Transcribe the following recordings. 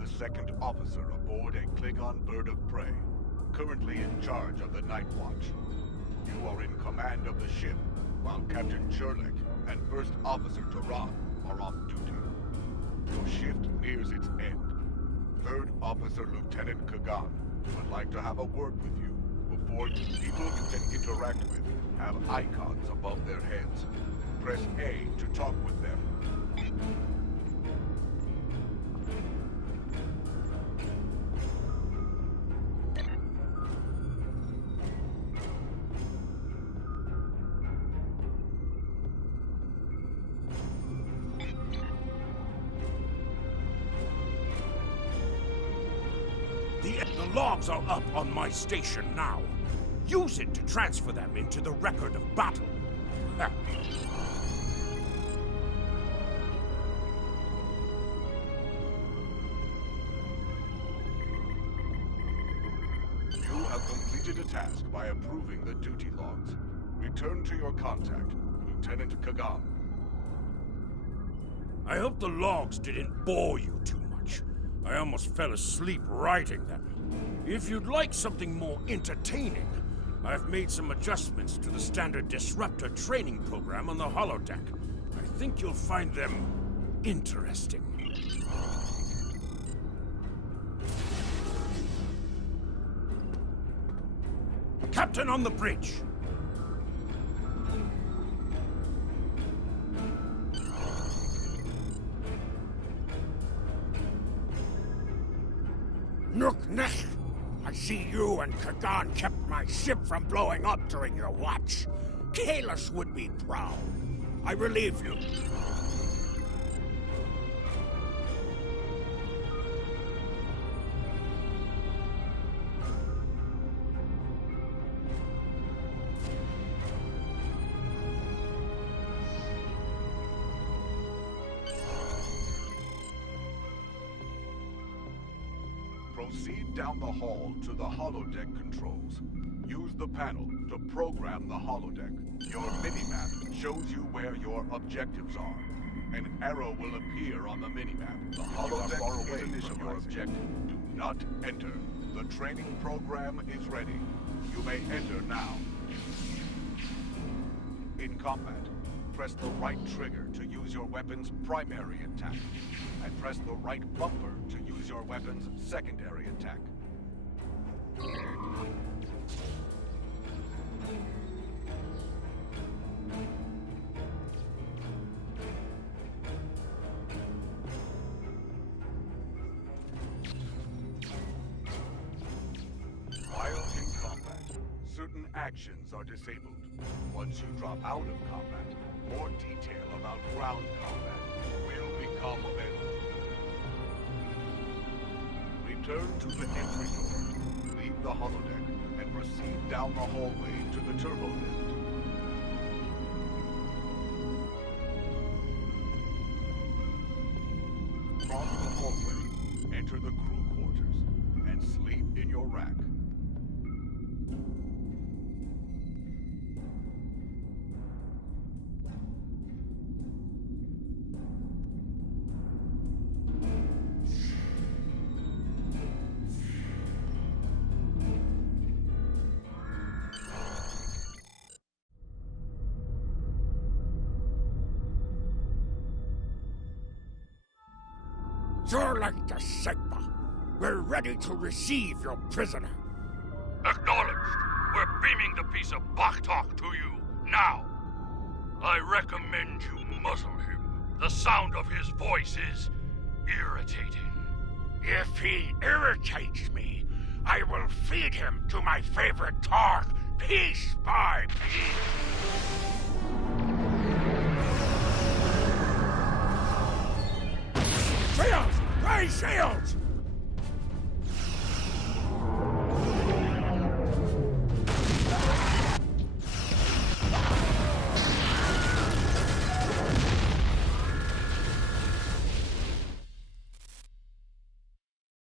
the second officer aboard a Klingon bird of prey, currently in charge of the Night Watch. You are in command of the ship, while Captain Churlick and First Officer Duran are off duty. Your shift nears its end. Third Officer Lieutenant Kagan would like to have a word with you before people you can interact with have icons above their heads. Press A to talk with them. The logs are up on my station now. Use it to transfer them into the record of battle. You have completed a task by approving the duty logs. Return to your contact, Lieutenant Kagan. I hope the logs didn't bore you too much. I almost fell asleep writing them. If you'd like something more entertaining, I've made some adjustments to the standard Disruptor training program on the holodeck. I think you'll find them interesting. Captain on the bridge! Nook-Nech! I see you and Kagan kept my ship from blowing up during your watch. Kahless would be proud. I relieve you. Proceed down the hall to the holodeck controls. Use the panel to program the holodeck. Your minimap shows you where your objectives are. An arrow will appear on the minimap. The holodeck is initial your objective. Do not enter. The training program is ready. You may enter now. In combat, press the right trigger to use your weapon's primary attack, and press the right bumper to use your weapon's secondary attack. While in combat, certain actions are disabled. Once you drop out of combat, more detail about ground combat will become available. Return to the entry door, leave the holodeck, and proceed down the hallway to the turbo lift. Cross the hallway, enter the crew quarters, and sleep in your rack. Churlick to Sigma. We're ready to receive your prisoner. Acknowledged. We're beaming the piece of Bakhtok to you, now. I recommend you muzzle him. The sound of his voice is irritating. If he irritates me, I will feed him to my favorite Tark, piece by piece. Shields! Raise shields!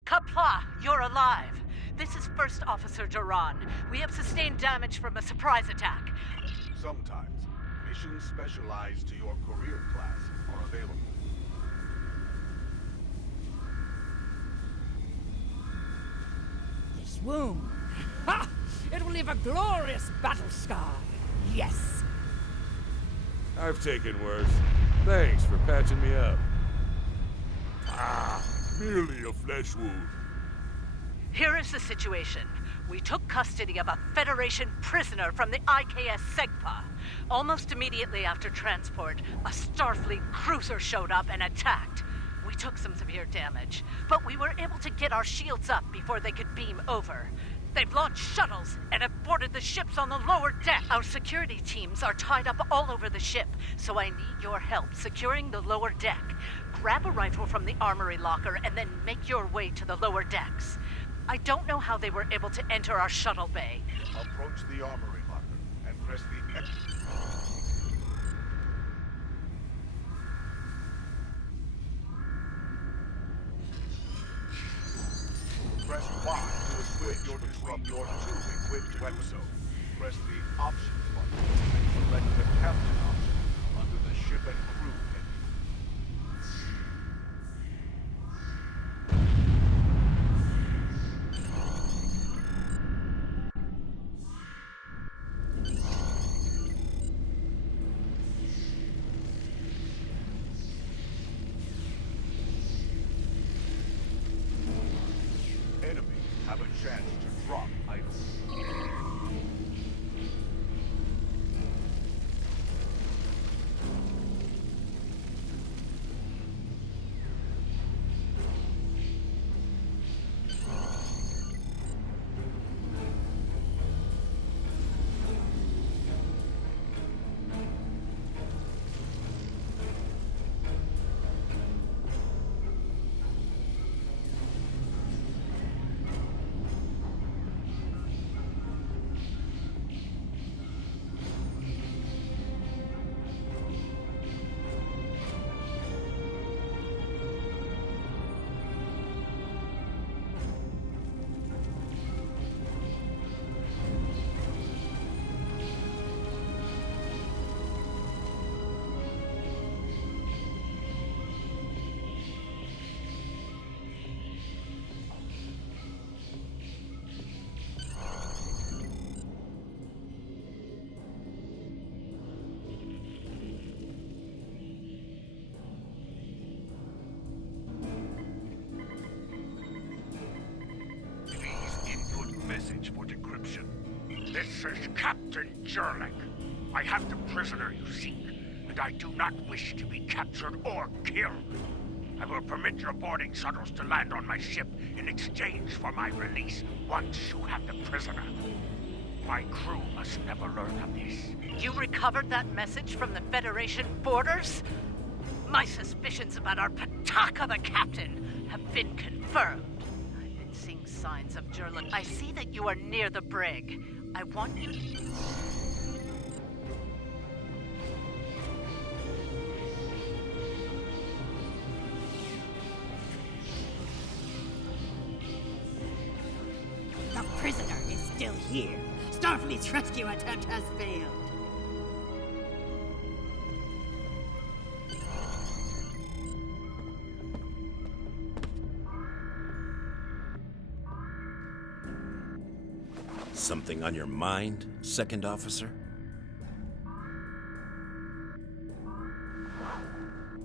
Kapla, you're alive. This is First Officer Duran. We have sustained damage from a surprise attack. Sometimes, missions specialized to your career class are available. wound. Ha! It will leave a glorious battle scar. Yes. I've taken worse. Thanks for patching me up. Merely a flesh wound. Here is the situation. We took custody of a Federation prisoner from the IKS Segpa. Almost immediately after transport, a Starfleet cruiser showed up and attacked. We took some severe damage, but we were able to get our shields up before they could beam over. They've launched shuttles and have boarded the ships on the lower deck. Our security teams are tied up all over the ship, so I need your help securing the lower deck. Grab a rifle from the armory locker and then make your way to the lower decks. I don't know how they were able to enter our shuttle bay. Approach the armory locker and press the X. Press Y to equip your two equipped weapons. Press the options button and select the captain option under the ship and crew menu. Enemies have a chance to drop items. Message for decryption. This is Captain Jurlik. I have the prisoner you seek, and I do not wish to be captured or killed. I will permit your boarding shuttles to land on my ship in exchange for my release once you have the prisoner. My crew must never learn of this. You recovered that message from the Federation borders? My suspicions about our Pataka the Captain have been confirmed. I've been seeing signs of Jurlik. I see that you are near the brig. I want you... The prisoner is still here. Starfleet's rescue attempt has failed. Something on your mind, Second Officer?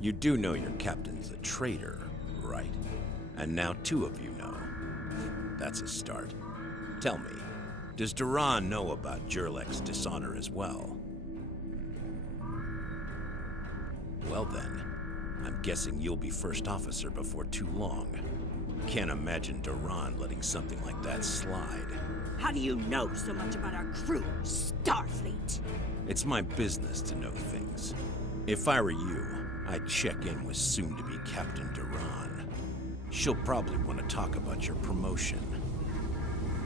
You do know your captain's a traitor, right? And now two of you know. That's a start. Tell me, does Duran know about Jurlik's dishonor as well? Well then, I'm guessing you'll be first officer before too long. Can't imagine Duran letting something like that slide. How do you know so much about our crew, Starfleet? It's my business to know things. If I were you, I'd check in with soon-to-be Captain Duran. She'll probably want to talk about your promotion.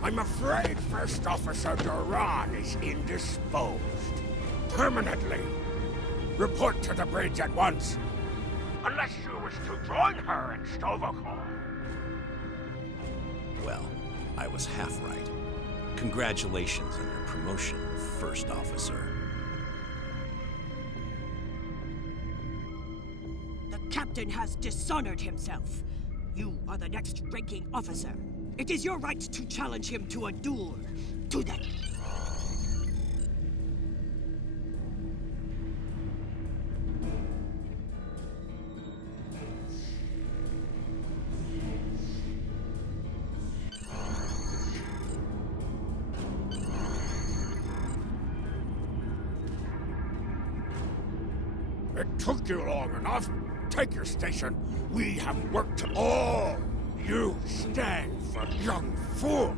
I'm afraid First Officer Duran is indisposed. Permanently. Report to the bridge at once. Unless you wish to join her in Stovall. Well, I was half right. Congratulations on your promotion, First Officer. The captain has dishonored himself. You are the next ranking officer. It is your right to challenge him to a duel. Do that. It took you long enough. Take your station. We have work to... Oh! You stand for young fool!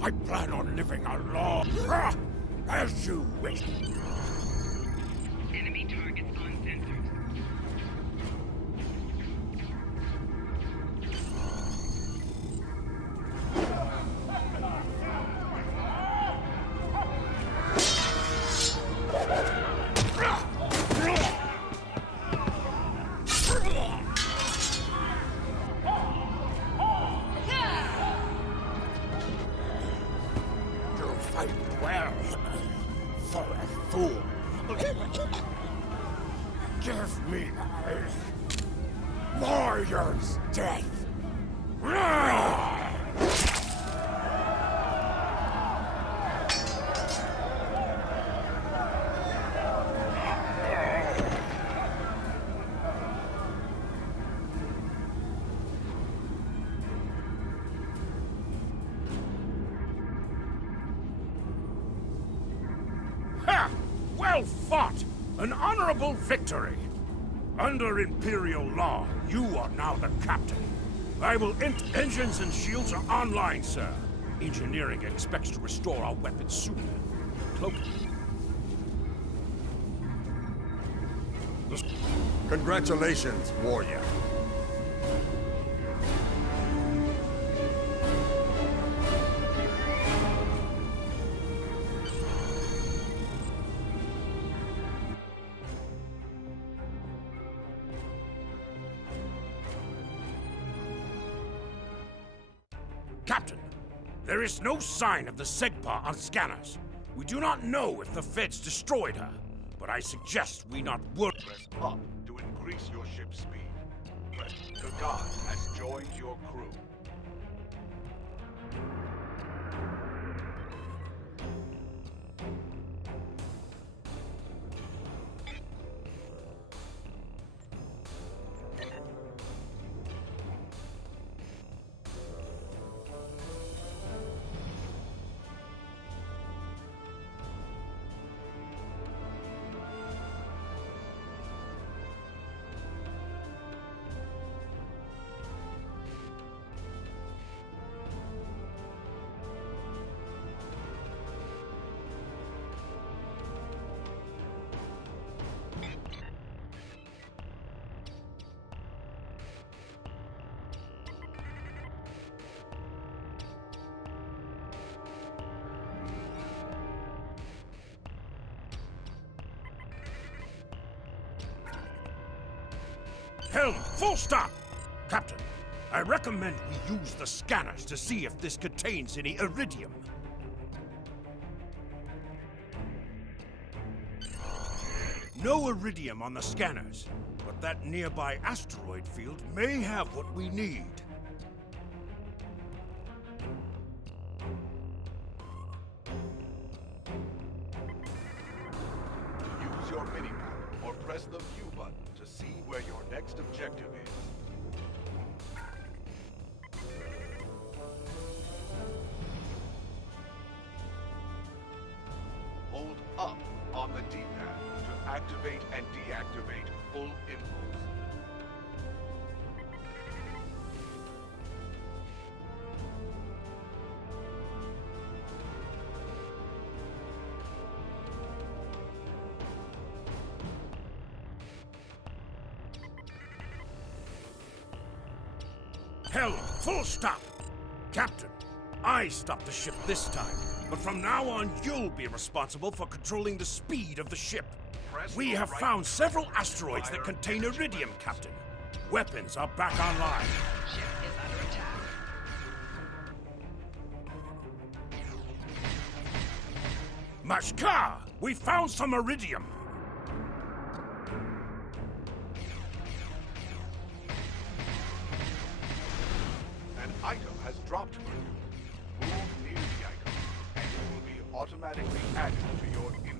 I plan on living a long... as you wish. Enemy targets on sensors. You fight well for a fool. Give me a warrior's death. Ha! Well fought! An honorable victory! Under Imperial law, you are now the captain. I will engines and shields are online, sir. Engineering expects to restore our weapons soon. Cloak. Congratulations, warrior. Captain, there is no sign of the Segpa on scanners. We do not know if the Feds destroyed her, but I suggest we not worry. Press up to increase your ship's speed. Press Kagan has joined your crew. Helm, full stop! Captain, I recommend we use the scanners to see if this contains any iridium. No iridium on the scanners, but that nearby asteroid field may have what we need. Use your minimap or press the view button to see where your next objective is. Hold up on the D-pad to activate and deactivate full impulse. Helm, full stop! Captain, I stopped the ship this time, but from now on you'll be responsible for controlling the speed of the ship. We have found several asteroids that contain iridium, Captain. Weapons are back online. Ship is under attack. Mashka, we found some iridium. An item has dropped for you. automatically added to your inventory.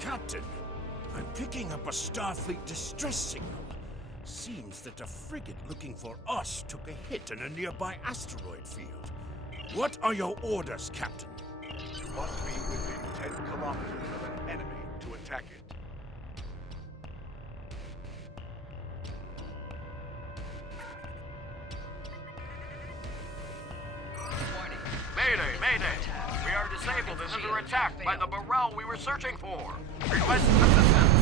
Captain, I'm picking up a Starfleet distress signal. Seems that a frigate looking for us took a hit in a nearby asteroid field. What are your orders, Captain? You must be within 10 kilometers of an enemy to attack it. Warning. Mayday, mayday! We are disabled and under attack by the Burrell we were searching for. Request assistance.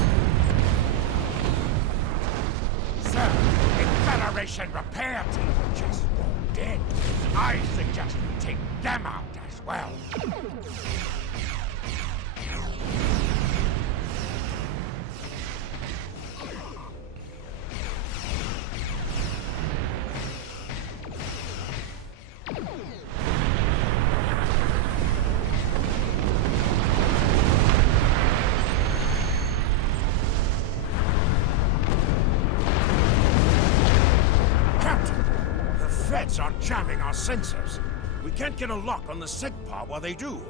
Sir, a Federation repair team just walked in. I suggest we take them out as well. Are jamming our sensors. We can't get a lock on the SEGPA while they do.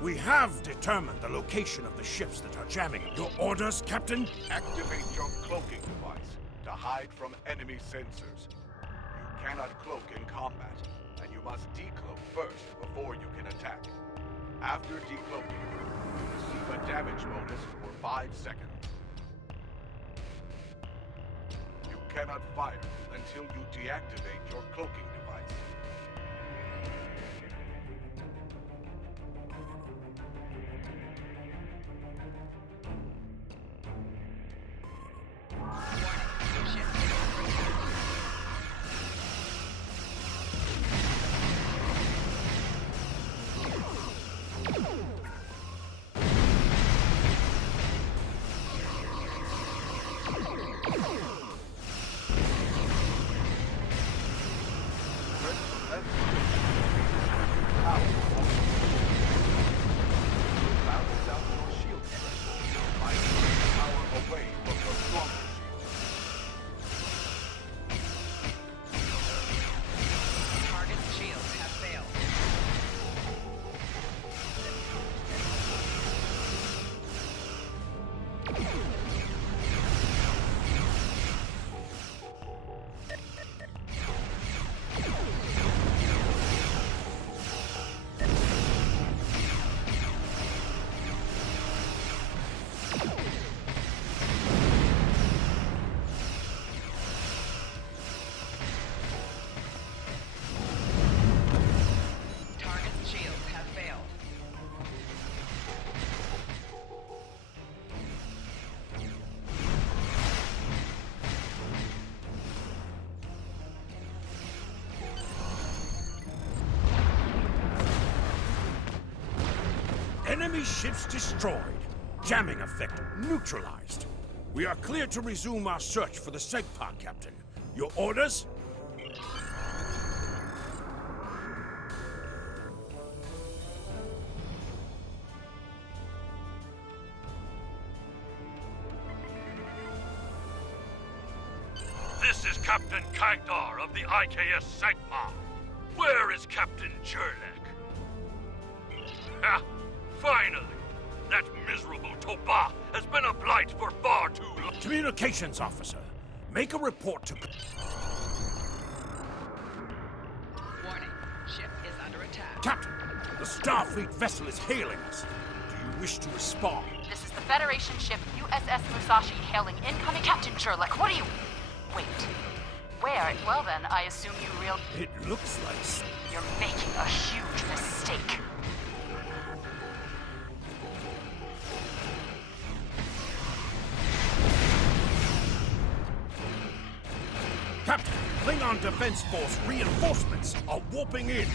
We have determined the location of the ships that are jamming. Your orders, Captain? Activate your cloaking device to hide from enemy sensors. You cannot cloak in combat, and you must decloak first before you can attack. After decloaking, you receive a damage bonus for 5 seconds. You cannot fire until you deactivate your cloaking device. Warning. Ship is under attack. Target's shields have failed. Target's shields have failed. Enemy ships destroyed. Jamming effect neutralized. We are clear to resume our search for the SEGPA, Captain. Your orders? This is Captain Kagdar of the IKS Segma. Where is Captain Jurlek? Ha! Finally! That miserable Toba has been a blight for far too long. Communications officer, make a report to... Warning. Ship is under attack. Captain, the Starfleet vessel is hailing us. Do you wish to respond? This is the Federation ship USS Musashi hailing incoming. Captain Sherlock, what are you... Wait. Where? Well then, I assume you real... It looks like... You're making a huge mistake. Captain, Klingon Defense Force reinforcements are warping in.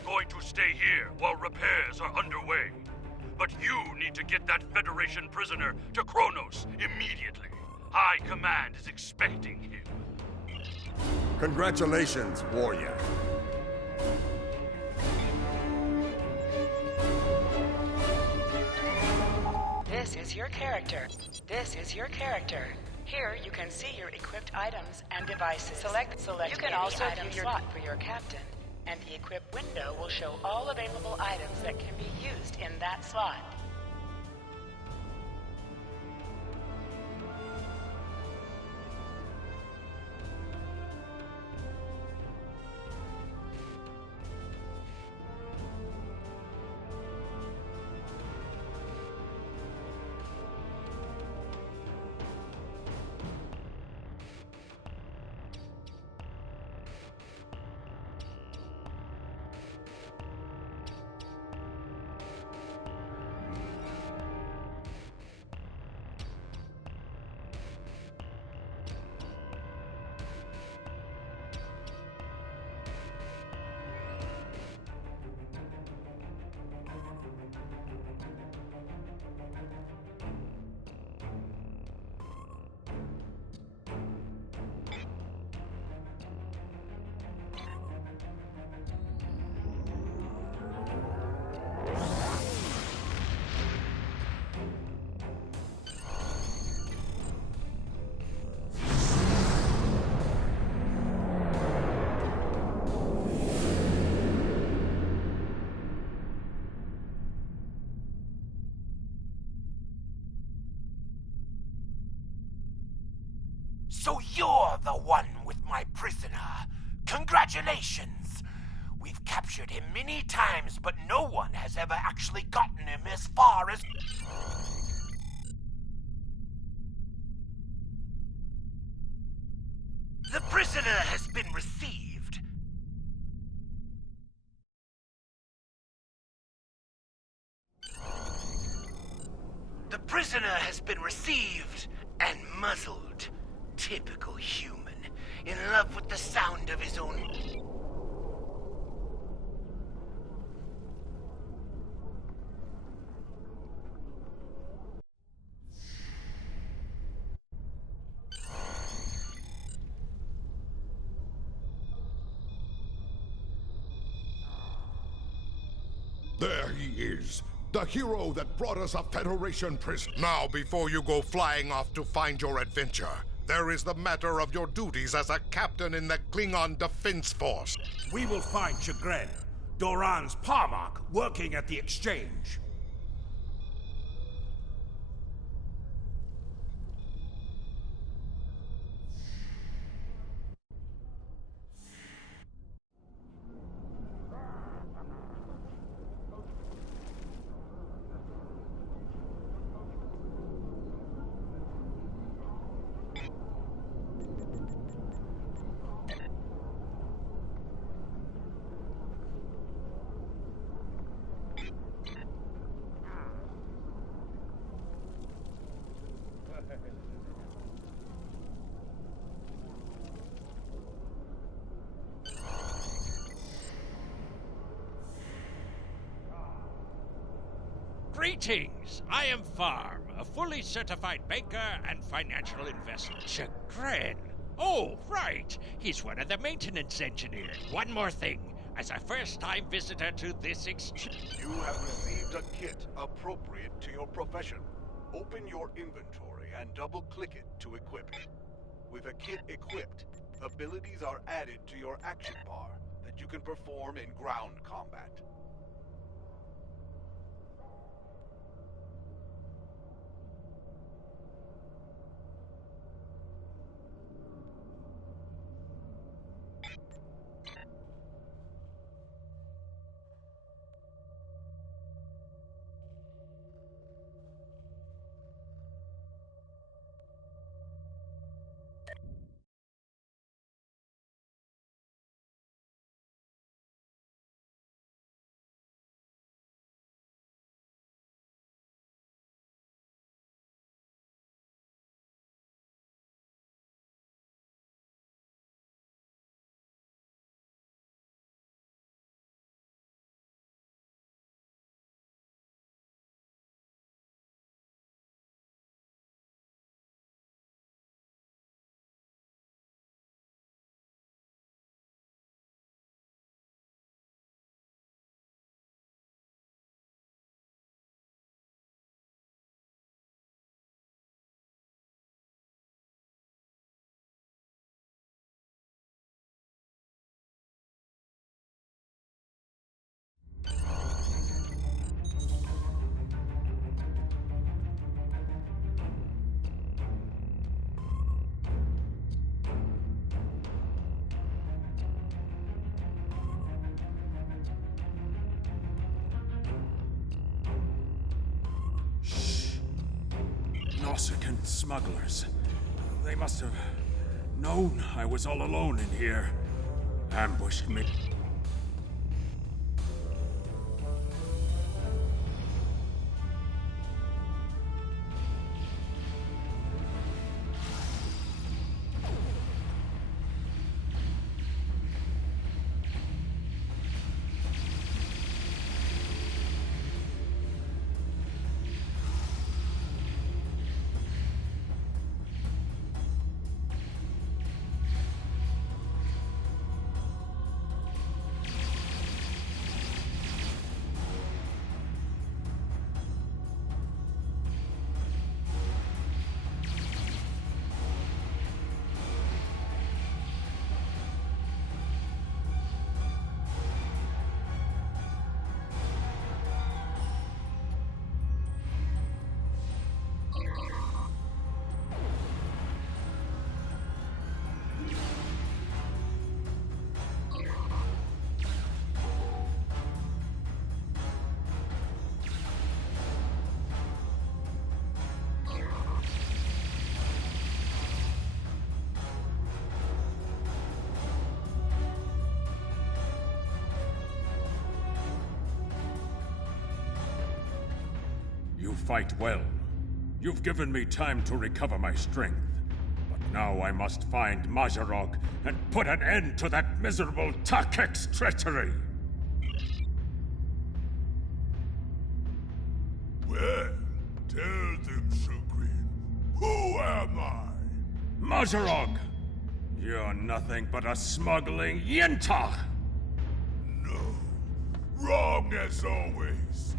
are going to stay here while repairs are underway. But you need to get that Federation prisoner to Kronos immediately. High Command is expecting him. Congratulations, warrior. This is your character. This is your character. Here you can see your equipped items and devices. Select you can also view your slot for your captain, and the equip window will show all available items that can be used in that slot. So you're the one with my prisoner. Congratulations! We've captured him many times, but no one has ever actually gotten him as far as... The prisoner has been received. The prisoner has been received and muzzled. Typical human, in love with the sound of his own... There he is. The hero that brought us a Federation prison. Now, before you go flying off to find your adventure, there is the matter of your duties as a captain in the Klingon Defense Force. We will find Chagrin, Doran's Parmark, working at the exchange. Greetings! I am Farm, a fully certified banker and financial investor. Chagrin! Oh, right! He's one of the maintenance engineers. One more thing. As a first-time visitor to this exchange... You have received a kit appropriate to your profession. Open your inventory and double-click it to equip it. With a kit equipped, abilities are added to your action bar that you can perform in ground combat. Corsican smugglers. They must have known I was all alone in here. Ambushed me. You fight well. You've given me time to recover my strength. But now I must find Mazarog and put an end to that miserable Takek's treachery! Well, tell them, Shukrin. Who am I? Mazarog! You're nothing but a smuggling Yintach! No. Wrong as always.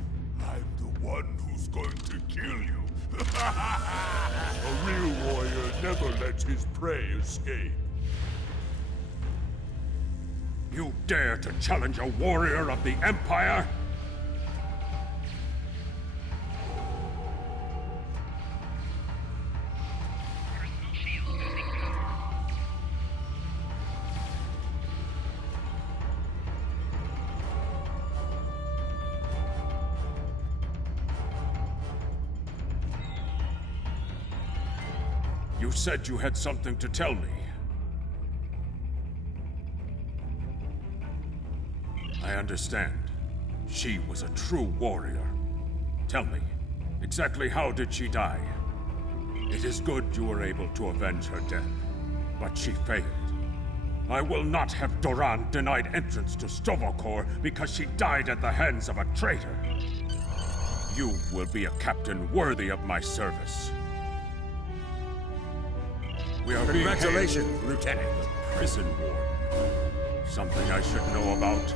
I'm the one who's going to kill you. A real warrior never lets his prey escape. You dare to challenge a warrior of the Empire? You said you had something to tell me. I understand. She was a true warrior. Tell me, exactly how did she die? It is good you were able to avenge her death, but she failed. I will not have Doran denied entrance to Stovokor because she died at the hands of a traitor. You will be a captain worthy of my service. We are Congratulations, Lieutenant. Prison warden. Something I should know about.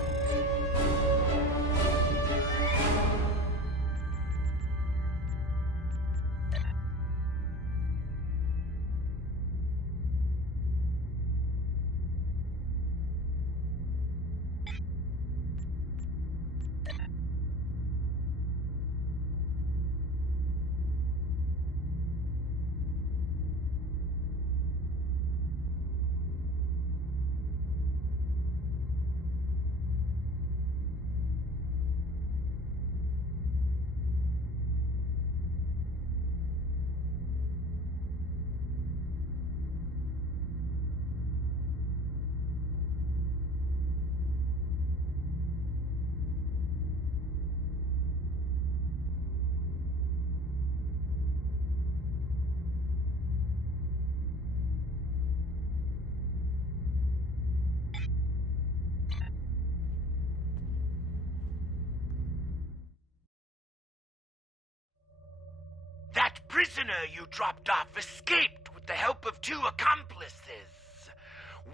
That prisoner you dropped off escaped with the help of 2 accomplices.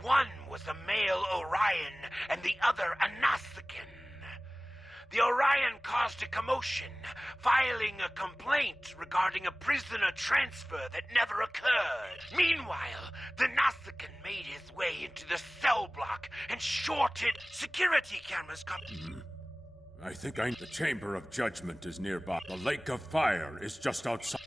One was a male Orion and the other a Nausicaan. The Orion caused a commotion, filing a complaint regarding a prisoner transfer that never occurred. Meanwhile, the Nausicaan made his way into the cell block and shorted security cameras. I think the Chamber of Judgment is nearby. The Lake of Fire is just outside.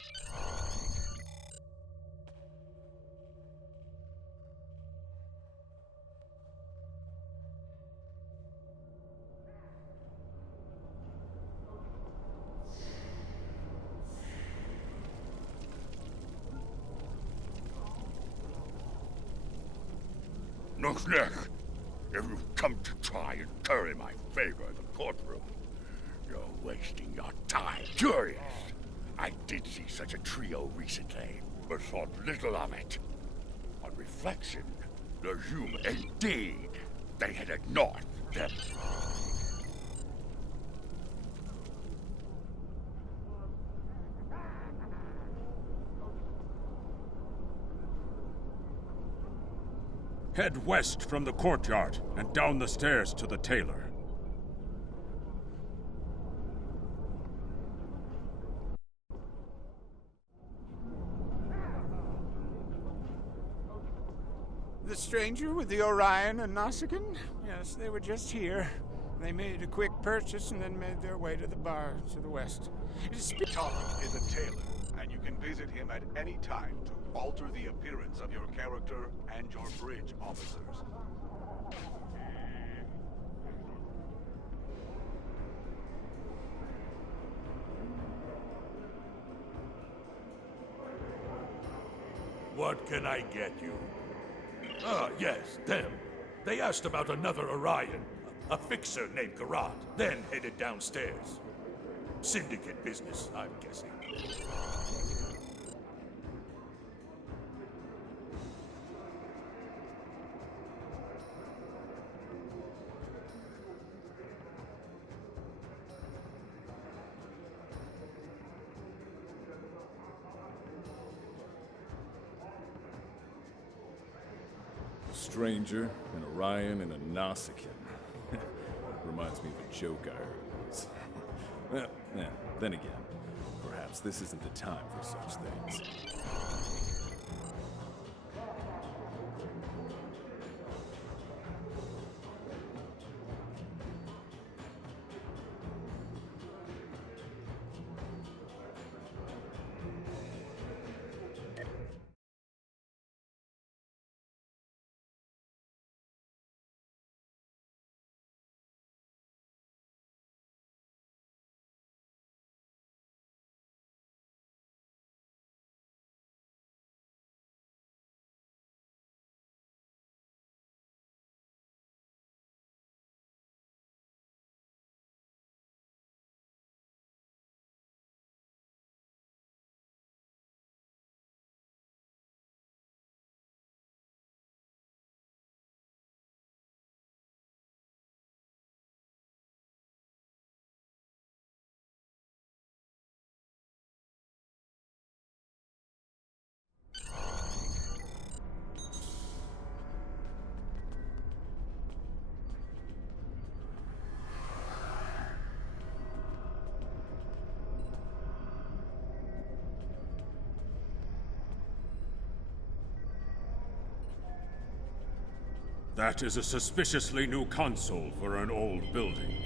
Noseneck, if you've come to try and curry my favor in the courtroom, you're wasting your time. Curious. I did see such a trio recently, but thought little of it. On reflection, resume indeed. They headed north, then. Head west from the courtyard and down the stairs to the tailor. The stranger with the Orion and Nausicaan? Yes, they were just here. They made a quick purchase and then made their way to the bar to the west. Todd is a tailor, and you can visit him at any time to alter the appearance of your character and your bridge officers. What can I get you? Ah, yes, them. They asked about another Orion, a fixer named Garrod, then headed downstairs. Syndicate business, I'm guessing. Stranger, an Orion, and a Nausicaan. Reminds me of a joke I heard once. Well, yeah, then again, perhaps this isn't the time for such things. That is a suspiciously new console for an old building.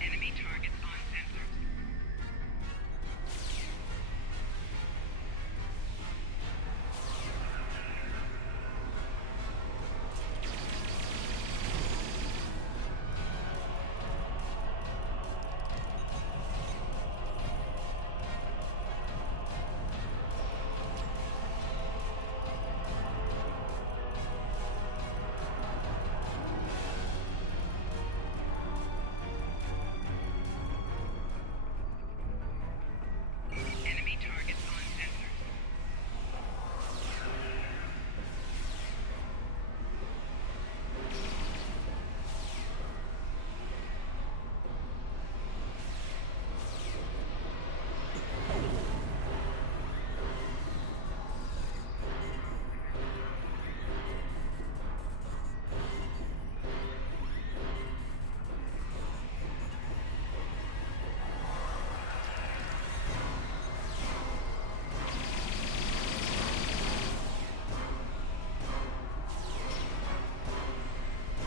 Enemy targets on sensors. Enemy targets on sensors.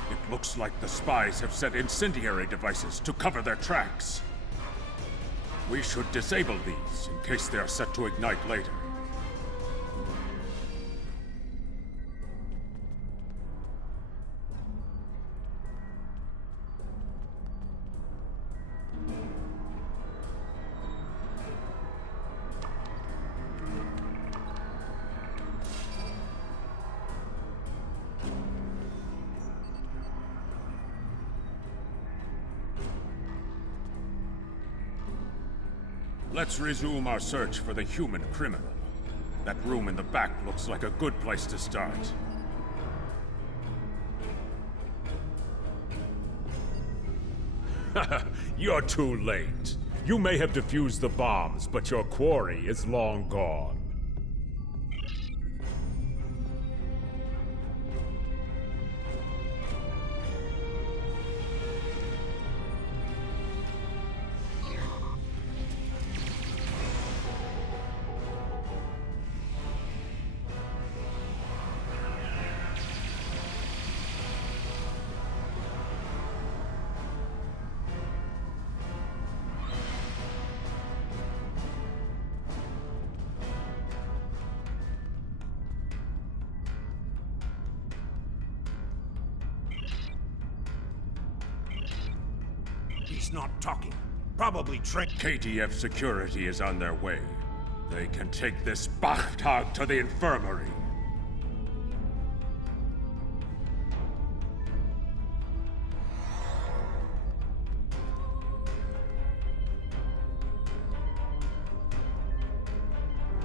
It looks like the spies have set incendiary devices to cover their tracks. We should disable these in case they are set to ignite later. Let's resume our search for the human criminal. That room in the back looks like a good place to start. You're too late. You may have defused the bombs, but your quarry is long gone. He's not talking. Probably KTF security is on their way. They can take this Bachtag to the infirmary.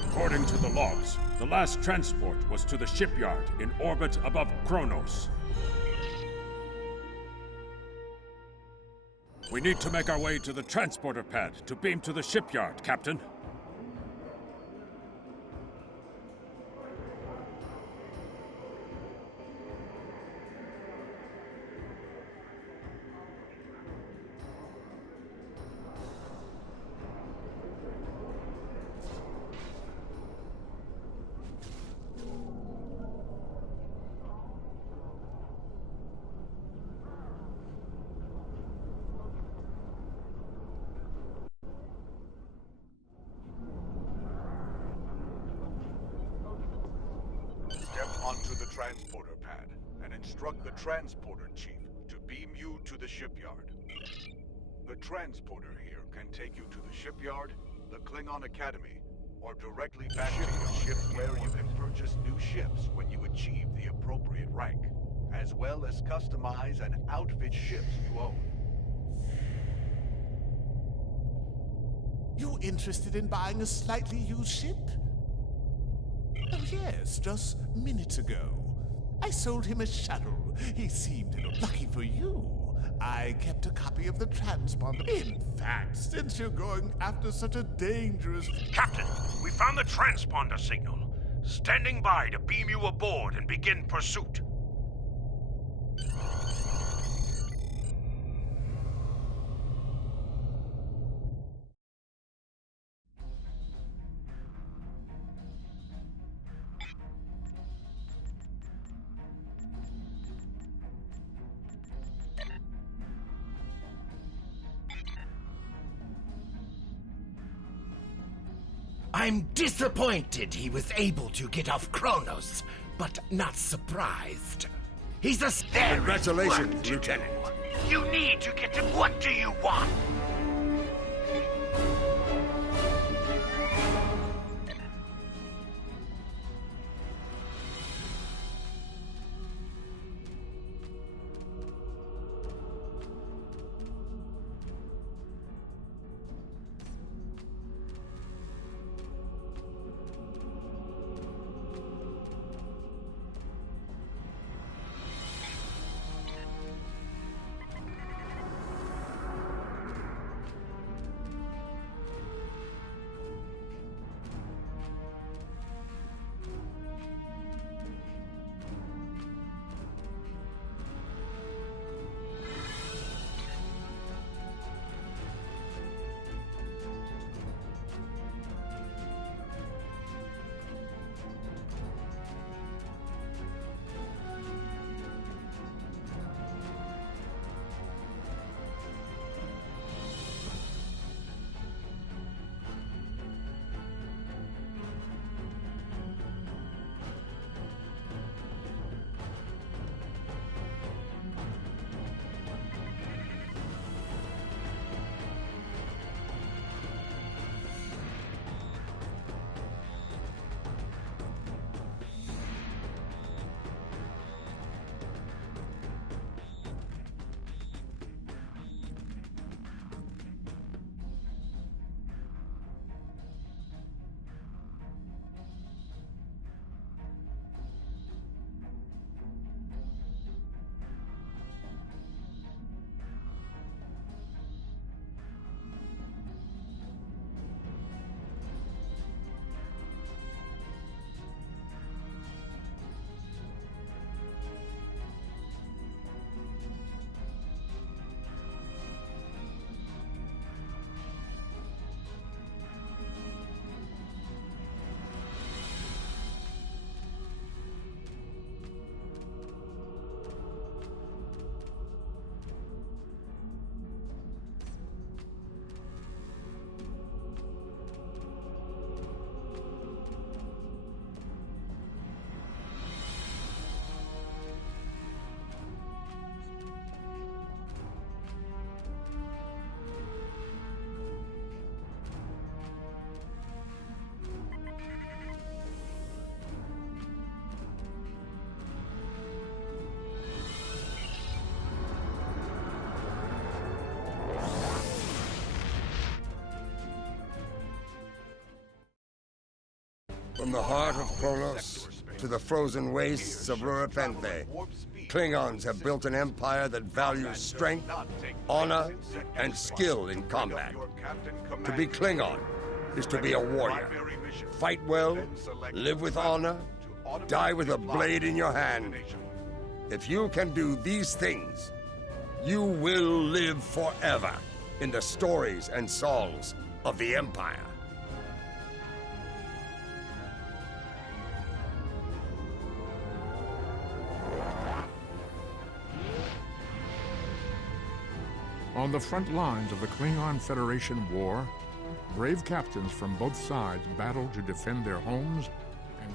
According to the logs, the last transport was to the shipyard in orbit above Kronos. We need to make our way to the transporter pad to beam to the shipyard, Captain. Onto the transporter pad and instruct the transporter chief to beam you to the shipyard. The transporter here can take you to the shipyard, the Klingon Academy, or directly back to your ship where you can purchase new ships when you achieve the appropriate rank, as well as customize and outfit ships you own. You interested in buying a slightly used ship? Oh yes, just minutes ago. I sold him a shuttle. He seemed lucky for you. I kept a copy of the transponder. In fact, since you're going after such a dangerous... Captain, we found the transponder signal. Standing by to beam you aboard and begin pursuit. I'm disappointed he was able to get off Kronos, but not surprised. He's a scary Congratulations, Lieutenant. You need to get to what do you want? From the heart of Kronos to the frozen wastes of Rurapenthe, Klingons have built an empire that values strength, honor, and skill in combat. To be Klingon is to be a warrior. Fight well, live with honor, die with a blade in your hand. If you can do these things, you will live forever in the stories and songs of the Empire. On the front lines of the Klingon Federation war, brave captains from both sides battled to defend their homes and...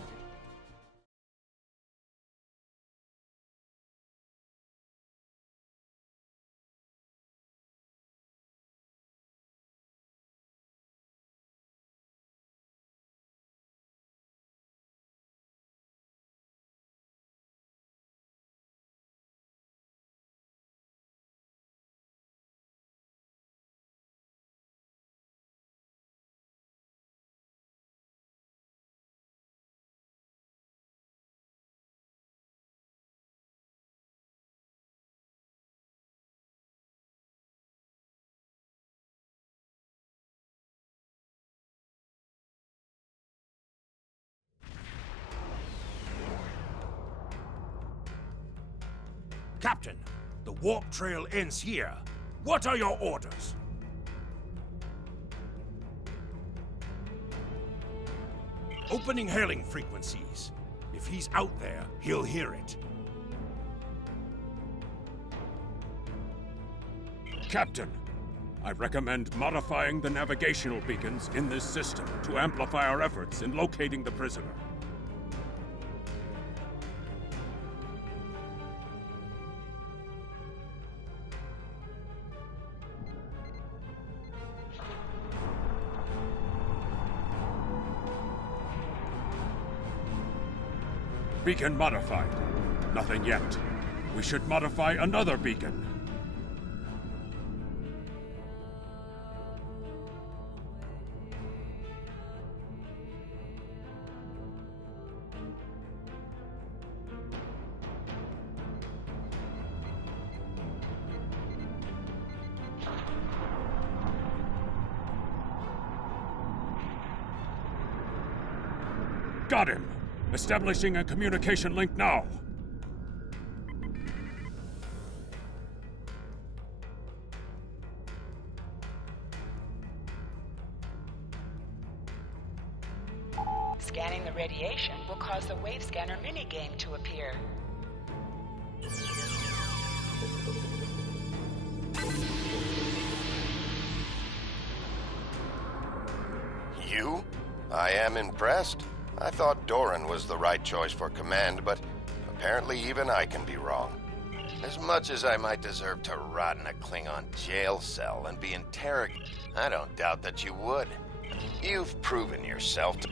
Captain, the warp trail ends here. What are your orders? Opening hailing frequencies. If he's out there, he'll hear it. Captain, I recommend modifying the navigational beacons in this system to amplify our efforts in locating the prisoner. Beacon modified. Nothing yet. We should modify another beacon. Got him! Establishing a communication link now. Scanning the radiation will cause the Wave Scanner minigame to appear. You? I am impressed. I thought Doran was the right choice for command, but apparently even I can be wrong. As much as I might deserve to rot in a Klingon jail cell and be interrogated, I don't doubt that you would. You've proven yourself to...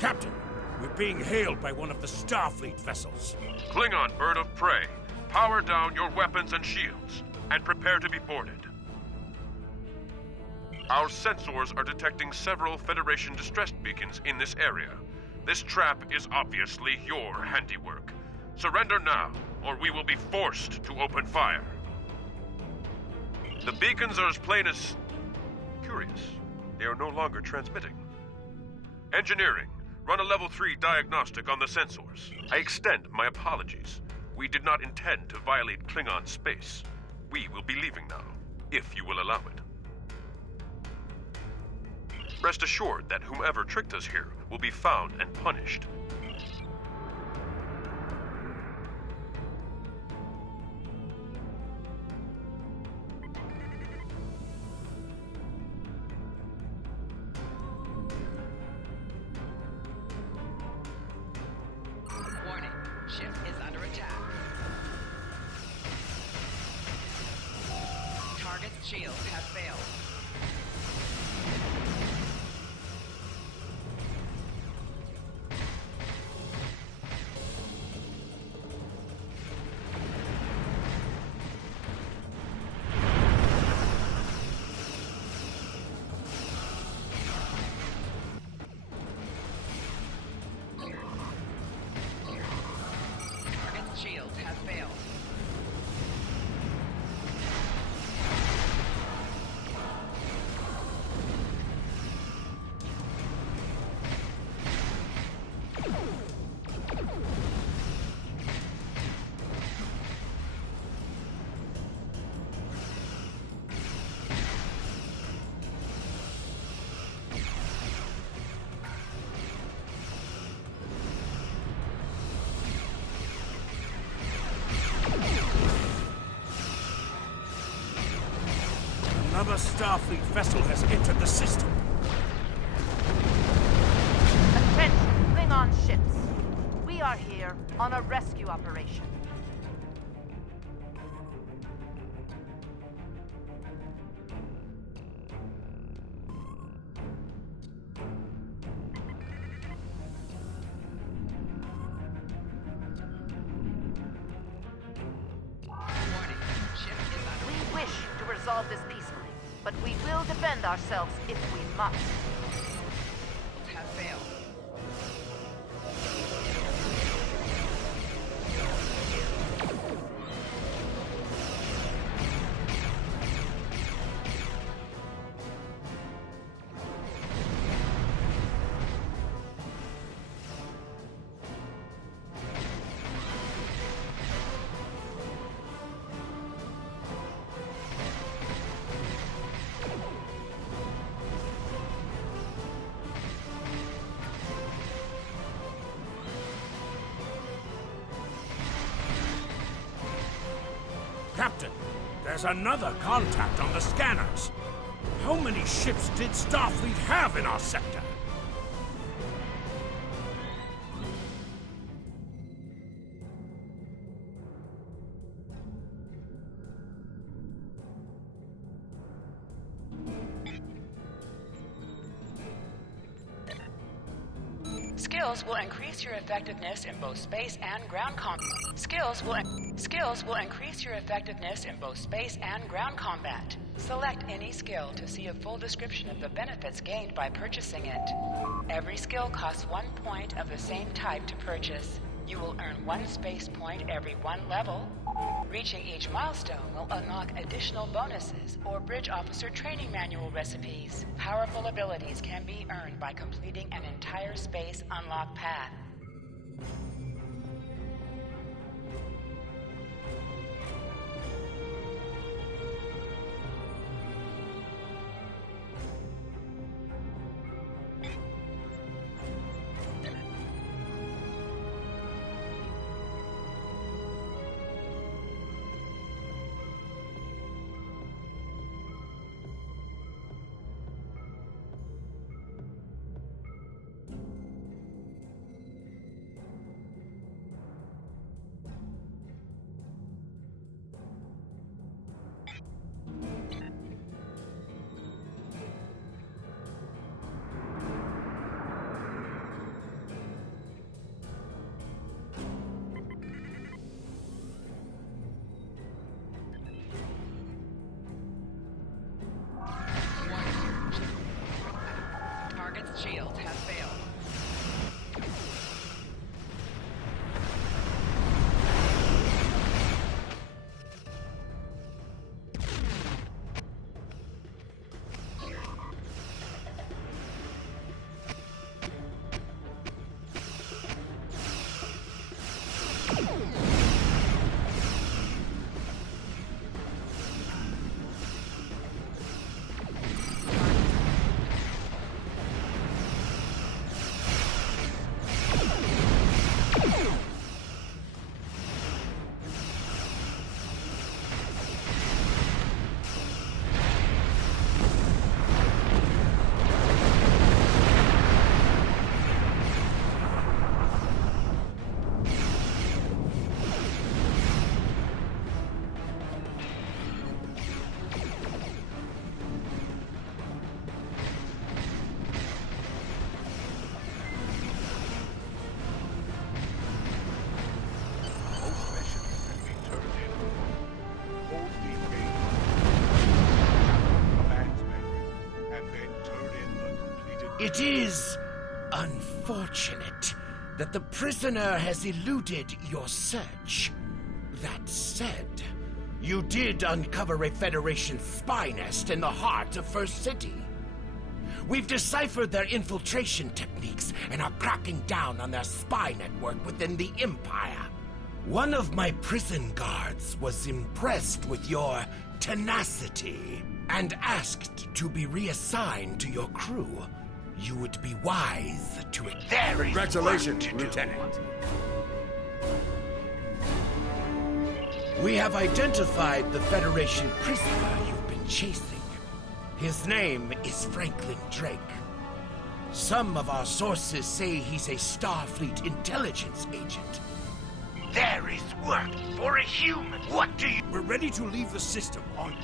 Captain, we're being hailed by one of the Starfleet vessels. Klingon bird of prey, power down your weapons and shields, and prepare to be boarded. Our sensors are detecting several Federation distress beacons in this area. This trap is obviously your handiwork. Surrender now, or we will be forced to open fire. The beacons are as plain as... curious. They are no longer transmitting. Engineering, run a level 3 diagnostic on the sensors. I extend my apologies. We did not intend to violate Klingon space. We will be leaving now, if you will allow it. Rest assured that whomever tricked us here will be found and punished. Warning, ship is under attack. Target's shields have failed. Another Starfleet vessel has entered the system. Attention, Klingon ships. We are here on a rescue operation. We wish to resolve this peacefully, but we will defend ourselves if we must. Have failed. Captain, there's another contact on the scanners. How many ships did Starfleet have in our sector? Skills will increase your effectiveness in both space and ground combat. Skills will increase your effectiveness in both space and ground combat. Select any skill to see a full description of the benefits gained by purchasing it. Every skill costs 1 point of the same type to purchase. You will earn 1 space point every 1 level. Reaching each milestone will unlock additional bonuses or bridge officer training manual recipes. Powerful abilities can be earned by completing an entire space unlock path. Target's shields have failed. It is unfortunate that the prisoner has eluded your search. That said, you did uncover a Federation spy nest in the heart of First City. We've deciphered their infiltration techniques and are cracking down on their spy network within the Empire. One of my prison guards was impressed with your tenacity and asked to be reassigned to your crew. You would be wise to it. There is Congratulations, Lieutenant. We have identified the Federation prisoner you've been chasing. His name is Franklin Drake. Some of our sources say he's a Starfleet intelligence agent. There is work for a human. What do you... We're ready to leave the system on...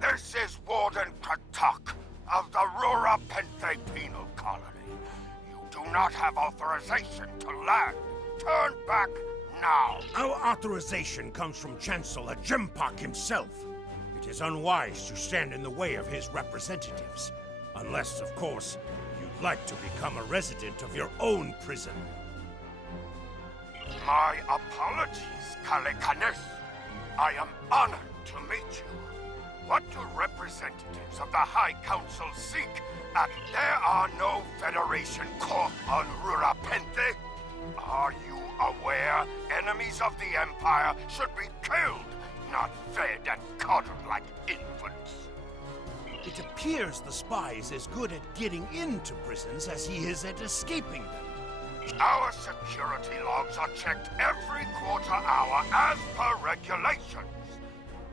This is Warden Katak of the Rura Penthe Penal Colony. You do not have authorization to land. Turn back now. Our authorization comes from Chancellor Jempak himself. It is unwise to stand in the way of his representatives. Unless, of course, you'd like to become a resident of your own prison. My apologies, Kalekanes. I am honored to meet you. What do representatives of the High Council seek at... There are no Federation corps on Rura Penthe. Are you aware enemies of the Empire should be killed, not fed and coddled like infants? It appears the spy is as good at getting into prisons as he is at escaping them. Our security logs are checked every quarter hour as per regulations.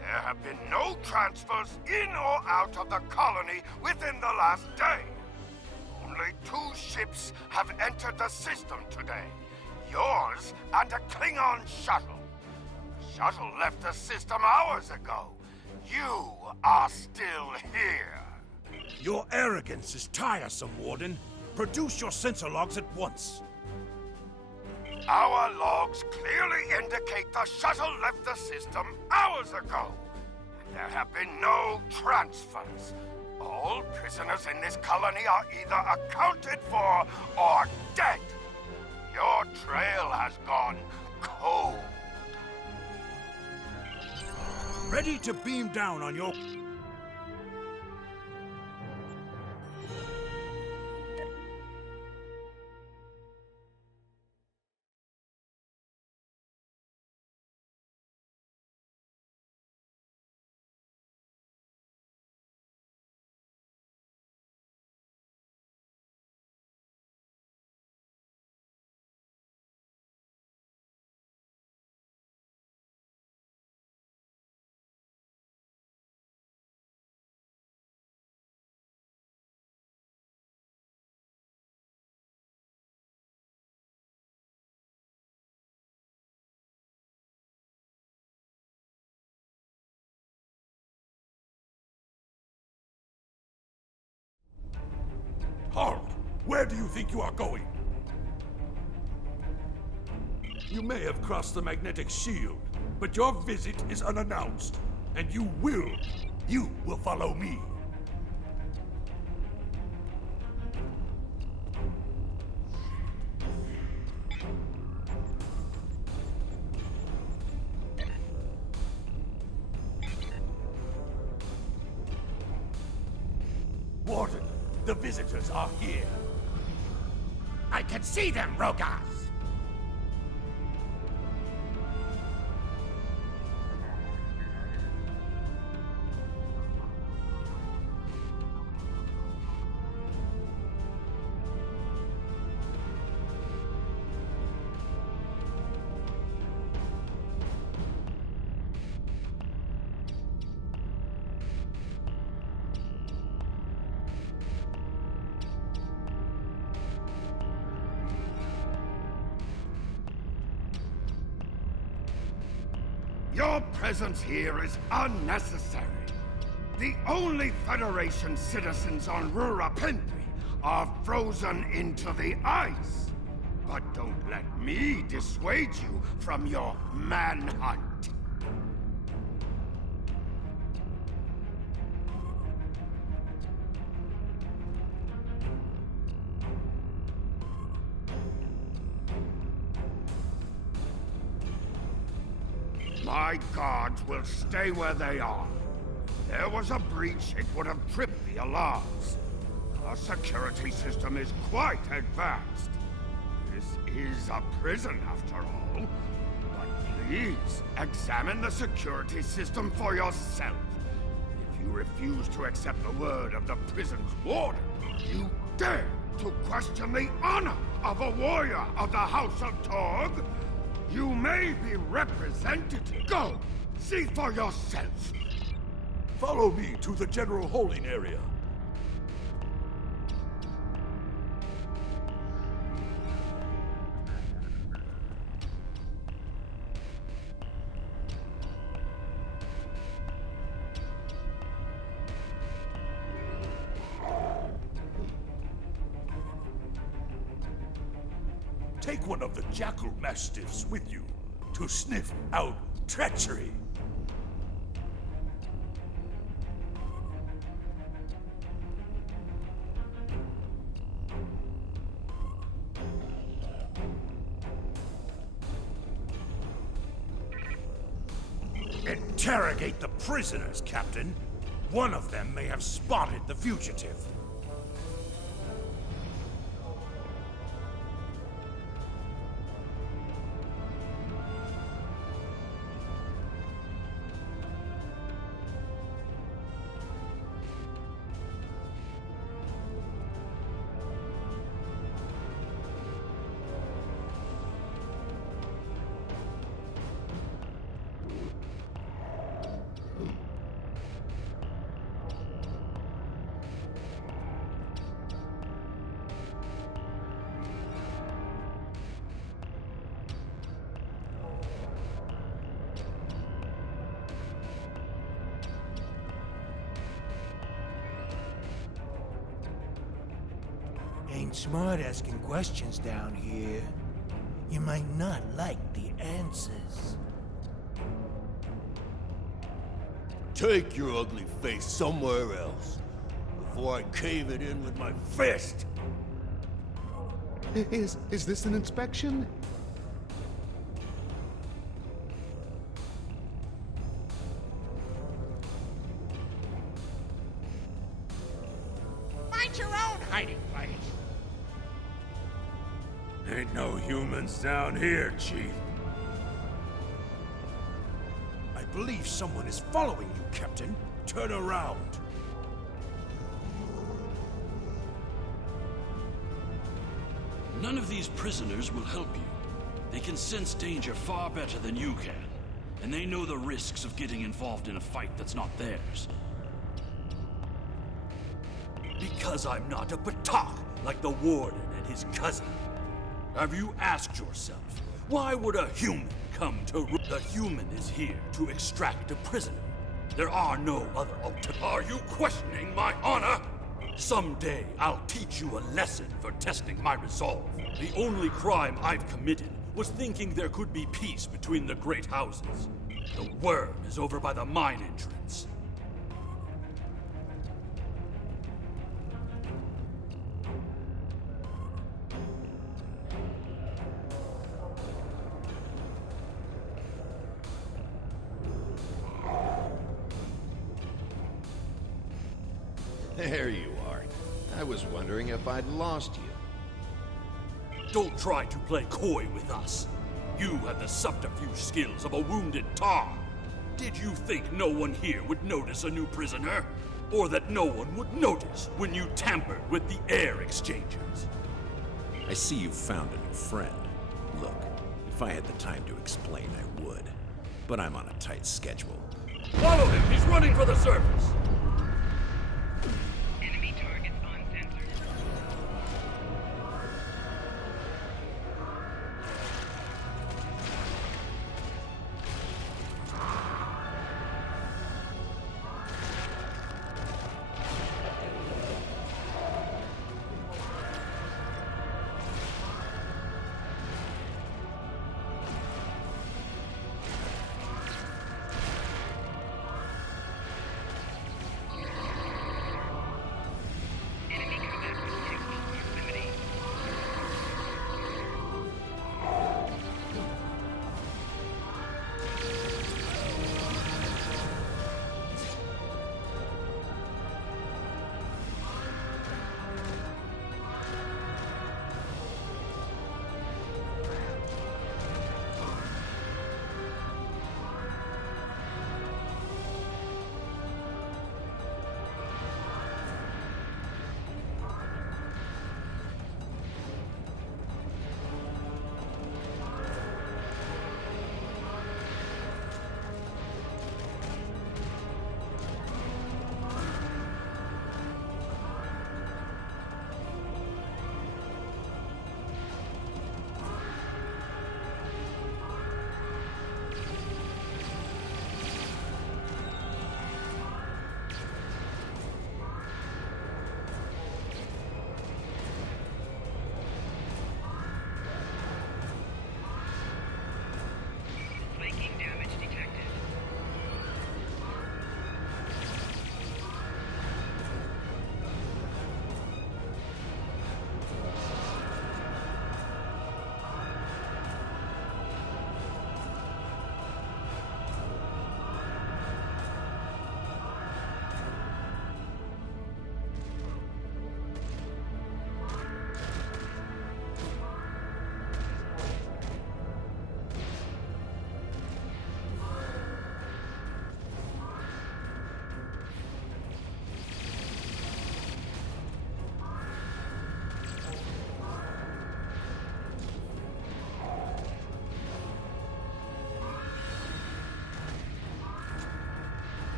There have been no transfers in or out of the colony within the last day. Only 2 ships have entered the system today. Yours and a Klingon shuttle. The shuttle left the system hours ago. You are still here. Your arrogance is tiresome, Warden. Produce your sensor logs at once. Our logs clearly indicate the shuttle left the system hours ago. There have been no transfers. All prisoners in this colony are either accounted for or dead. Your trail has gone cold. Ready to beam down on your... Halt! Where do you think you are going? You may have crossed the magnetic shield, but your visit is unannounced, and you will follow me. Warden, the visitors are here. I can see them, Rogas! Your presence here is unnecessary. The only Federation citizens on Rura Penthe are frozen into the ice. But don't let me dissuade you from your manhunt. My guards will stay where they are. If there was a breach, it would have tripped the alarms. Our security system is quite advanced. This is a prison, after all. But please, examine the security system for yourself. If you refuse to accept the word of the prison's warden, you dare to question the honor of a warrior of the House of Torg, you may be represented. Go! See for yourself! Follow me to the general holding area. Take one of the Jackal Mastiffs with you to sniff out treachery. Interrogate the prisoners, Captain. One of them may have spotted the fugitive. Ain't smart asking questions down here. You might not like the answers. Take your ugly face somewhere else before I cave it in with my fist. Is this an inspection? Find your own hiding place. Ain't no humans down here, Chief. I believe someone is following you, Captain. Turn around. None of these prisoners will help you. They can sense danger far better than you can. And they know the risks of getting involved in a fight that's not theirs. Because I'm not a Batak like the Warden and his cousin. Have you asked yourself, why would a human come to The human is here to extract a prisoner. There are no other alternatives. Are you questioning my honor? Someday, I'll teach you a lesson for testing my resolve. The only crime I've committed was thinking there could be peace between the great houses. The worm is over by the mine entrance. There you are. I was wondering if I'd lost you. Don't try to play coy with us. You have the subterfuge skills of a wounded tar. Did you think no one here would notice a new prisoner? Or that no one would notice when you tampered with the air exchangers? I see you found a new friend. Look, if I had the time to explain, I would. But I'm on a tight schedule. Follow him! He's running for the surface! Enemy targets on sensor.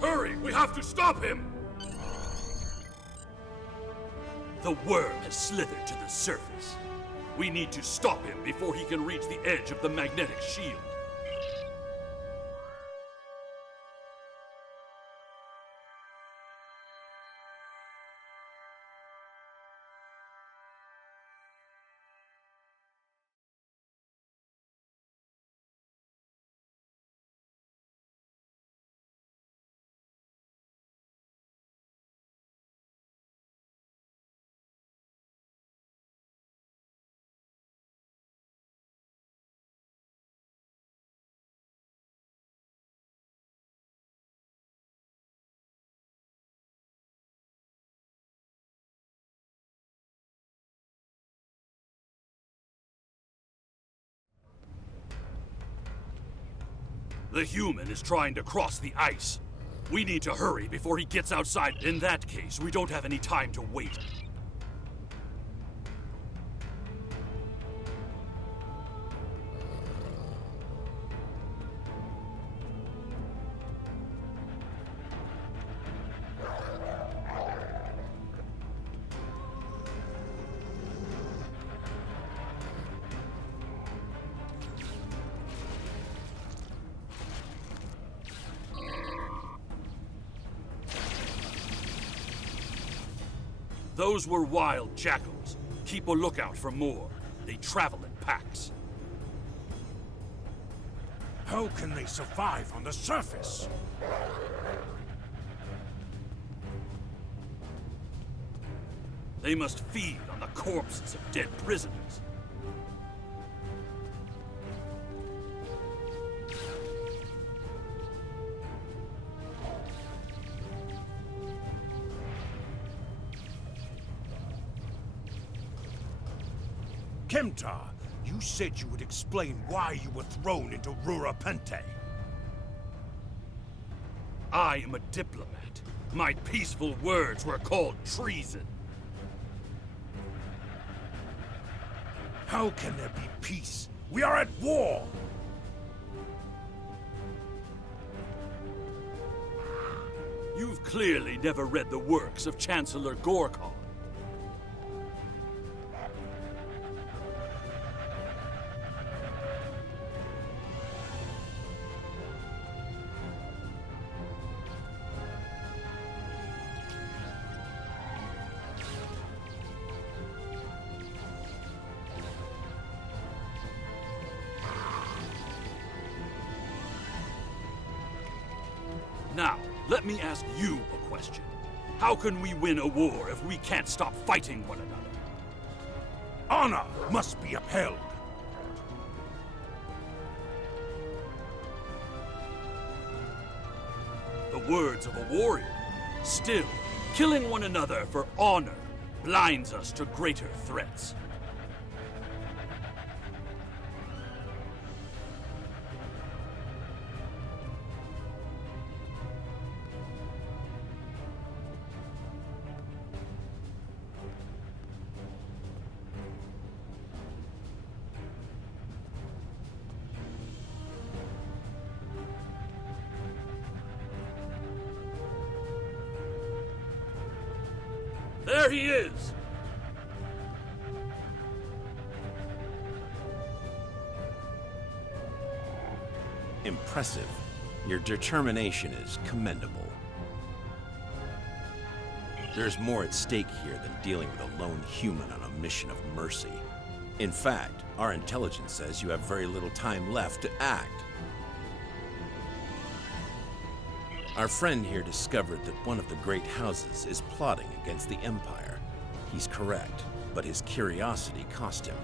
Hurry! We have to stop him! The worm has slithered to the surface. We need to stop him before he can reach the edge of the magnetic shield. The human is trying to cross the ice. We need to hurry before he gets outside. In that case, we don't have any time to wait. Those were wild jackals. Keep a lookout for more. They travel in packs. How can they survive on the surface? They must feed on the corpses of dead prisoners. Kemtar, you said you would explain why you were thrown into Rurapente. I am a diplomat. My peaceful words were called treason. How can there be peace? We are at war! You've clearly never read the works of Chancellor Gorkon. Now, let me ask you a question. How can we win a war if we can't stop fighting one another? Honor must be upheld. The words of a warrior. Still, killing one another for honor blinds us to greater threats. There he is! Impressive. Your determination is commendable. There's more at stake here than dealing with a lone human on a mission of mercy. In fact, our intelligence says you have very little time left to act. Our friend here discovered that one of the great houses is plotting against the Empire. He's correct, but his curiosity cost him.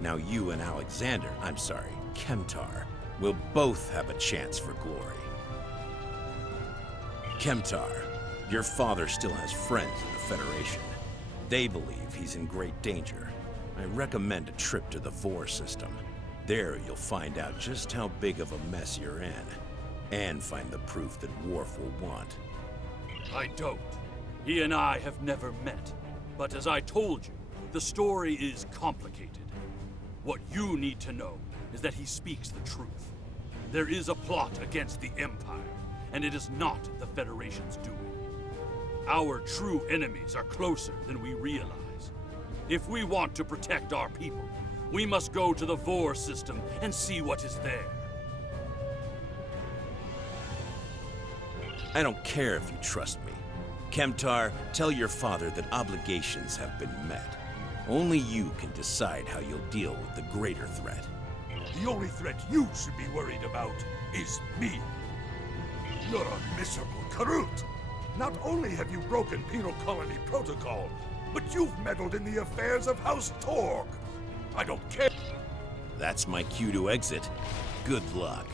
Now you and Kemtar, will both have a chance for glory. Kemtar, your father still has friends in the Federation. They believe he's in great danger. I recommend a trip to the Vor system. There you'll find out just how big of a mess you're in. And find the proof that Worf will want. I don't. He and I have never met. But as I told you, the story is complicated. What you need to know is that he speaks the truth. There is a plot against the Empire, and it is not the Federation's doing. Our true enemies are closer than we realize. If we want to protect our people, we must go to the Vor system and see what is there. I don't care if you trust me. Kemtar, tell your father that obligations have been met. Only you can decide how you'll deal with the greater threat. The only threat you should be worried about is me. You're a miserable Karut. Not only have you broken penal colony protocol, but you've meddled in the affairs of House Torg. I don't care. That's my cue to exit. Good luck.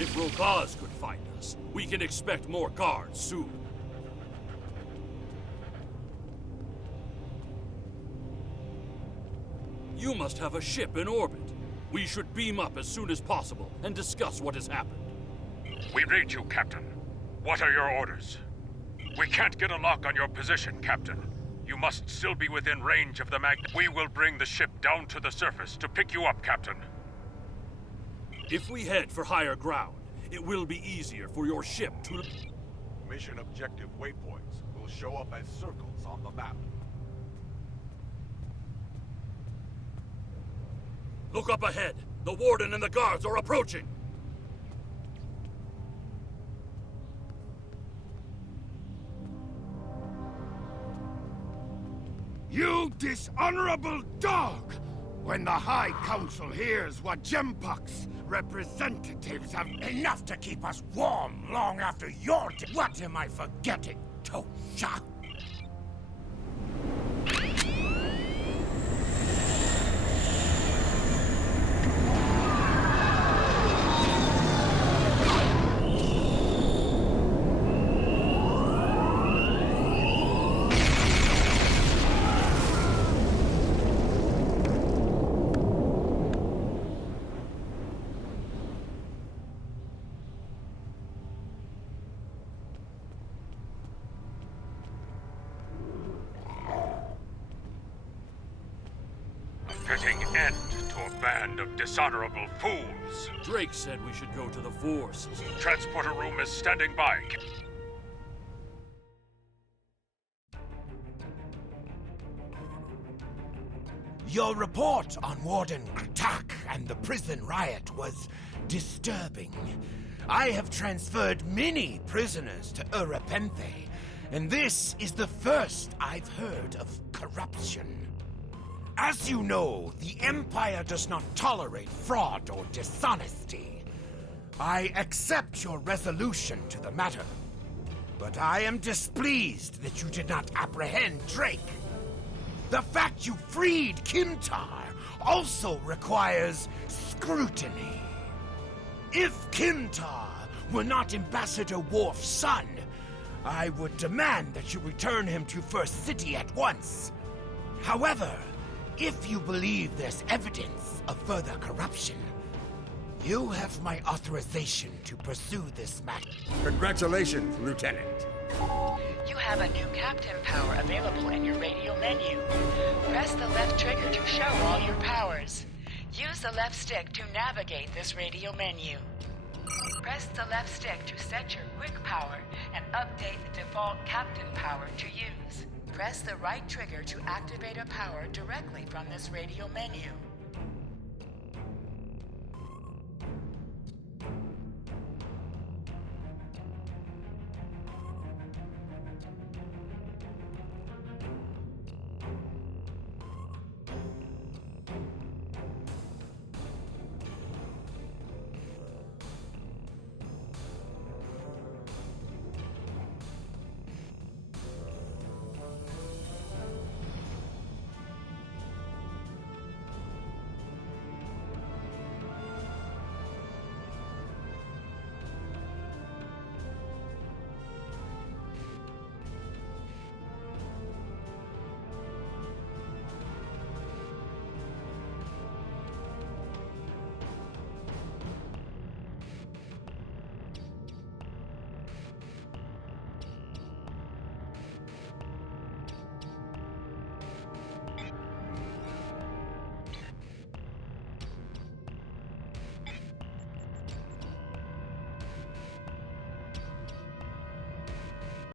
If Rogaz could find us, we can expect more guards soon. You must have a ship in orbit. We should beam up as soon as possible and discuss what has happened. We read you, Captain. What are your orders? We can't get a lock on your position, Captain. You must still be within range of the We will bring the ship down to the surface to pick you up, Captain. If we head for higher ground, it will be easier for your ship to... Mission objective waypoints will show up as circles on the map. Look up ahead. The Warden and the guards are approaching. You dishonorable dog! When the High Council hears what Jempok's representatives have enough to keep us warm long after your day. What am I forgetting, Tosha? Putting end to a band of dishonorable fools. Drake said we should go to the Vor system. Transporter room is standing by. Your report on Warden Kritak and the prison riot was disturbing. I have transferred many prisoners to Urapenthe, and this is the first I've heard of corruption. As you know, the Empire does not tolerate fraud or dishonesty. I accept your resolution to the matter, but I am displeased that you did not apprehend Drake. The fact you freed Kimtar also requires scrutiny. If Kimtar were not Ambassador Worf's son, I would demand that you return him to First City at once. However, if you believe there's evidence of further corruption, you have my authorization to pursue this matter. Congratulations, Lieutenant. You have a new captain power available in your radio menu. Press the left trigger to show all your powers. Use the left stick to navigate this radio menu. Press the left stick to set your quick power and update the default captain power to use. Press the right trigger to activate a power directly from this radio menu.